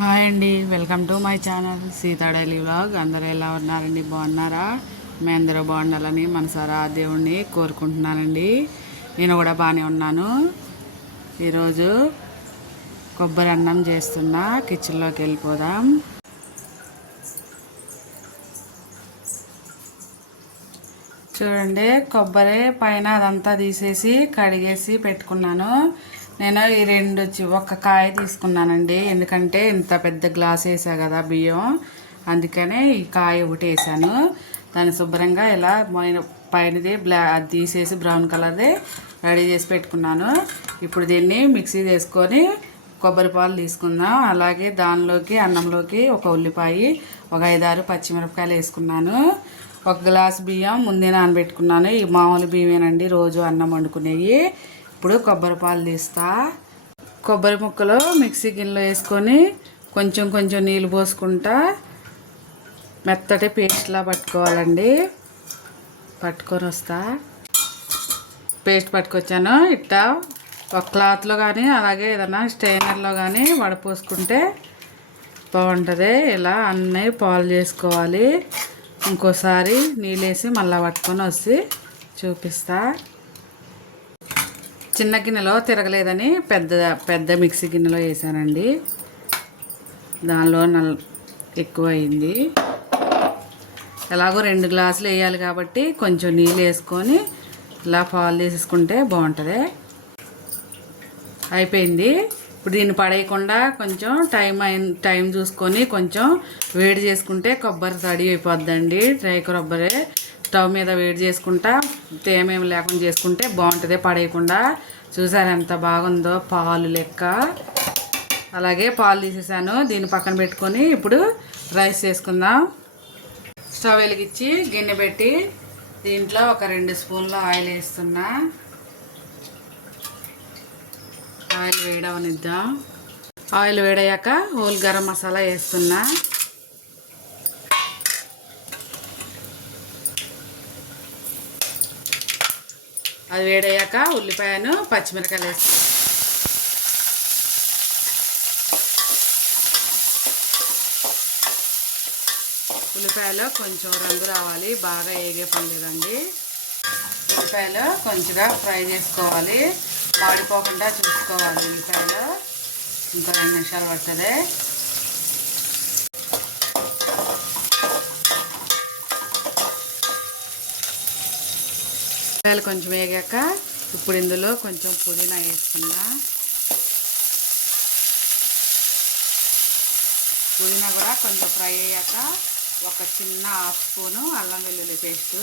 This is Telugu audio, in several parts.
హాయ్ అండి, welcome to my channel Sita daily vlog. అందరూ ఎలా ఉన్నారండి? బాగున్నారా? మీ అందరూ బాగుండాలని మనసారా దేవుణ్ణి కోరుకుంటున్నానండి. నేను కూడా బాగానే ఉన్నాను. ఈరోజు కొబ్బరి అన్నం చేస్తున్నా. కిచెన్లోకి వెళ్ళిపోదాం. చూడండి, కొబ్బరి పైన అదంతా తీసేసి కడిగేసి పెట్టుకున్నాను. నేను ఈ ఒక్క కాయ తీసుకున్నానండి. ఎందుకంటే ఇంత పెద్ద గ్లాస్ వేసా కదా బియ్యం, అందుకనే ఈ కాయ ఒకటి వేసాను. దాన్ని శుభ్రంగా ఇలా పైనది అది తీసేసి బ్రౌన్ కలర్ది రెడీ చేసి పెట్టుకున్నాను. ఇప్పుడు దీన్ని మిక్సీ వేసుకొని కొబ్బరి పాలు తీసుకుందాం. అలాగే దానిలోకి అన్నంలోకి ఒక ఉల్లిపాయ, ఒక 5-6 పచ్చిమిరపకాయలు వేసుకున్నాను. ఒక గ్లాస్ బియ్యం ముందే నానబెట్టుకున్నాను. ఈ మామూలు బియ్యమేనండి, రోజు అన్నం వండుకునేవి. ఇప్పుడు కొబ్బరి పాలు తీస్తా. కొబ్బరి ముక్కలు మిక్సీ గిన్నెలో వేసుకొని కొంచెం కొంచెం నీళ్ళు పోసుకుంటా మెత్తటి పేస్ట్లా పట్టుకోవాలండి. పట్టుకొని వస్తా. పేస్ట్ పట్టుకొచ్చాను. ఇట్టా ఒక క్లాత్లో కానీ అలాగే ఏదైనా స్ట్రైనర్లో కానీ వడపోసుకుంటే బాగుంటుంది. ఇలా అన్నీ పాలు చేసుకోవాలి. ఇంకోసారి నీళ్ళు వేసి మళ్ళీ పట్టుకొని వచ్చి చూపిస్తా. చిన్న గిన్నెలో తిరగలేదని పెద్ద మిక్సీ గిన్నెలో వేసానండి. దానిలో ఎక్కువ అయింది. ఎలాగో 2 గ్లాసులు వేయాలి కాబట్టి కొంచెం నీళ్ళు వేసుకొని ఇలా పాలు తీసుకుంటే బాగుంటుంది. అయిపోయింది. ఇప్పుడు దీన్ని పడేయకుండా కొంచెం టైం చూసుకొని కొంచెం వేడి చేసుకుంటే కొబ్బరి రెడీ అయిపోద్దండి. డ్రై కొబ్బరి స్టవ్ మీద వేడి చేసుకుంటా తేమేమి లేకుండా చేసుకుంటే బాగుంటుంది, పడేయకుండా. చూసారు ఎంత బాగుందో పాలు లెక్క. అలాగే పాలు తీసేసాను. దీన్ని పక్కన పెట్టుకొని ఇప్పుడు రైస్ చేసుకుందాం. స్టవ్ వెలిగించి గిన్నె పెట్టి దీంట్లో ఒక 2 స్పూన్ల ఆయిల్ వేస్తున్నా. ఆయిల్ వేడవనిద్దాం. ఆయిల్ వేడయ్యాక హోల్ గరం మసాలా వేస్తున్నా. అది వేడయ్యాక ఉల్లిపాయను పచ్చిమిరకాయలు వేస్తాను. ఉల్లిపాయలో కొంచెం రంగు రావాలి, బాగా వేగే పనిలేదండి. ఉల్లిపాయలు కొంచెంగా ఫ్రై చేసుకోవాలి, మాడిపోకుండా చూసుకోవాలి. ఉల్లిపాయలు ఇంకా 2 నిమిషాలు పడుతుంది. ఉల్లిపాయలు కొంచెం వేగాక ఇప్పుడు ఇందులో కొంచెం పుదీనా వేసుకున్నా. పుదీనా కూడా కొంచెం ఫ్రై అయ్యాక ఒక చిన్న 1/2 స్పూను అల్లం వెల్లుల్లి పేస్ట్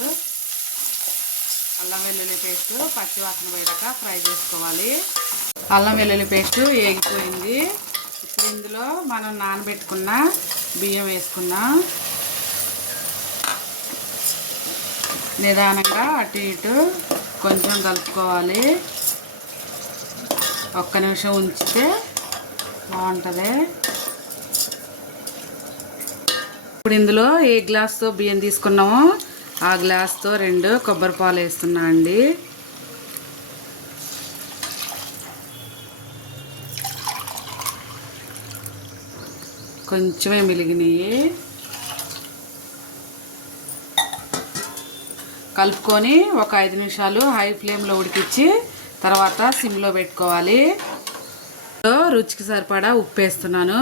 పచ్చివాసన పోయాక ఫ్రై చేసుకోవాలి. అల్లం వెల్లుల్లి పేస్ట్ వేగిపోయింది. ఇప్పుడు ఇందులో మనం నానబెట్టుకున్న బియ్యం వేసుకున్నాం. నిదానంగా అటు ఇటు కొంచెం కలుపుకోవాలి. 1 నిమిషం ఉంచితే బాగుంటుంది. ఇప్పుడు ఇందులో ఏ గ్లాస్తో బియ్యం తీసుకున్నామో ఆ గ్లాస్తో 2 కొబ్బరి పాలు వేస్తున్నా అండి. కొంచెమే మిలిగినాయి. కలుపుకొని ఒక 5 నిమిషాలు హై ఫ్లేమ్లో ఉడికించి తర్వాత సిమ్లో పెట్టుకోవాలి. రుచికి సరిపడా ఉప్పు వేస్తున్నాను.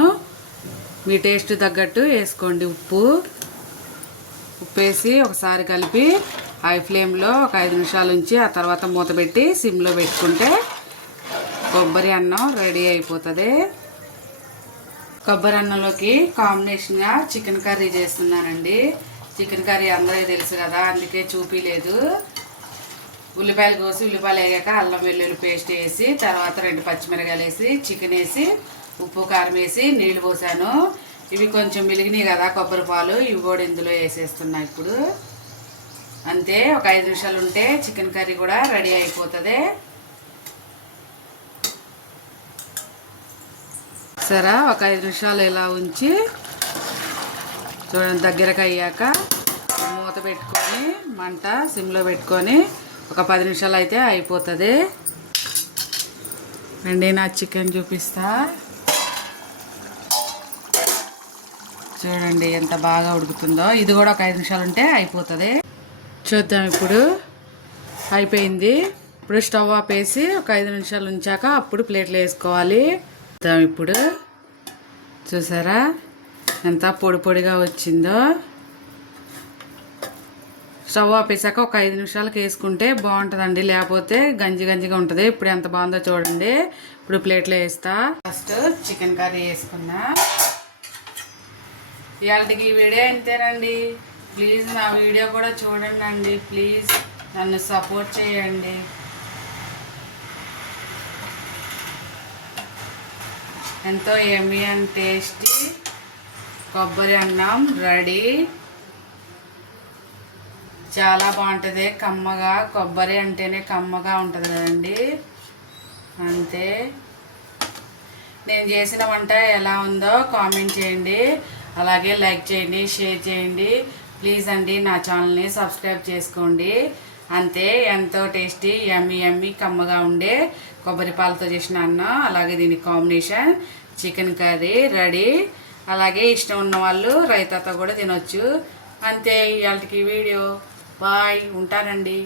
మీ టేస్ట్ తగ్గట్టు వేసుకోండి. ఉప్పు వేసి ఒకసారి కలిపి హై ఫ్లేమ్లో ఒక 5 నిమిషాలు ఉంచి ఆ తర్వాత మూత పెట్టి సిమ్లో పెట్టుకుంటే కొబ్బరి అన్నం రెడీ అయిపోతుంది. కొబ్బరి అన్నంలోకి కాంబినేషన్గా చికెన్ కర్రీ చేస్తున్నానండి. చికెన్ కర్రీ అందరికీ తెలుసు కదా, అందుకే చూపించలేదు. ఉల్లిపాయలు కోసి ఉల్లిపాయలు వేగాక అల్లం వెల్లుల్లి పేస్ట్ వేసి తర్వాత 2 పచ్చిమిరకాయలు వేసి చికెన్ వేసి ఉప్పు కారం వేసి నీళ్ళు పోసాను. ఇవి కొంచెం మిలిగినాయి కదా కొబ్బరి పాలు, ఇవి కూడా ఇందులో వేసేస్తున్నా. ఇప్పుడు అంతే, ఒక 5 నిమిషాలు ఉంటే చికెన్ కర్రీ కూడా రెడీ అయిపోతుంది. సరే, ఒక 5 నిమిషాలు ఇలా ఉంచి చూడండి, దగ్గరకు అయ్యాక మూత పెట్టుకొని మంట సిమ్లో పెట్టుకొని ఒక 10 నిమిషాలు అయితే అయిపోతుంది. రండి, నా చికెన్ చూపిస్తా. చూడండి ఎంత బాగా ఉడుకుతుందో. ఇది కూడా ఒక 5 నిమిషాలు ఉంటే అయిపోతుంది. చూద్దాం. ఇప్పుడు అయిపోయింది. ఇప్పుడు స్టవ్ ఆపేసి ఒక 5 నిమిషాలు ఉంచాక అప్పుడు ప్లేట్లో వేసుకోవాలి. చూద్దాం. ఇప్పుడు చూసారా ఎంత పొడి పొడిగా వచ్చిందో. స్టవ్ ఆపేసాక ఒక 5 నిమిషాలకు వేసుకుంటే బాగుంటుందండి, లేకపోతే గంజి గంజిగా ఉంటుంది. ఇప్పుడు ఎంత బాగుందో చూడండి. ఇప్పుడు ప్లేట్లో వేస్తా. ఫస్ట్ చికెన్ కర్రీ వేసుకున్నా. ఇవాళకి ఈ వీడియో ఇంతేనండి. ప్లీజ్ నా వీడియో కూడా చూడండి. ప్లీజ్ నన్ను సపోర్ట్ చేయండి. ఎంతో యమ్మీ అండ్ టేస్టీ కొబ్బరి అన్నం రెడీ. చాలా బాగుంటుంది, కమ్మగా. కొబ్బరి అంటేనే కమ్మగా ఉంటుంది కదండి. అంతే. నేను చేసిన వంట ఎలా ఉందో కామెంట్ చేయండి, అలాగే లైక్ చేయండి, షేర్ చేయండి. ప్లీజ్ అండి నా ఛానల్ని సబ్స్క్రైబ్ చేసుకోండి. అంతే. ఎంతో టేస్టీ యమ్మీ యమ్మీ కమ్మగా ఉండే కొబ్బరి పాలతో చేసిన అన్నం, అలాగే దీని కాంబినేషన్ చికెన్ కర్రీ రెడీ. అలాగే ఇష్టం ఉన్న వాళ్ళు రైతాతో కూడా తినొచ్చు. అంతే. ఇవాళకి వీడియో. బాయ్. ఉంటానండి.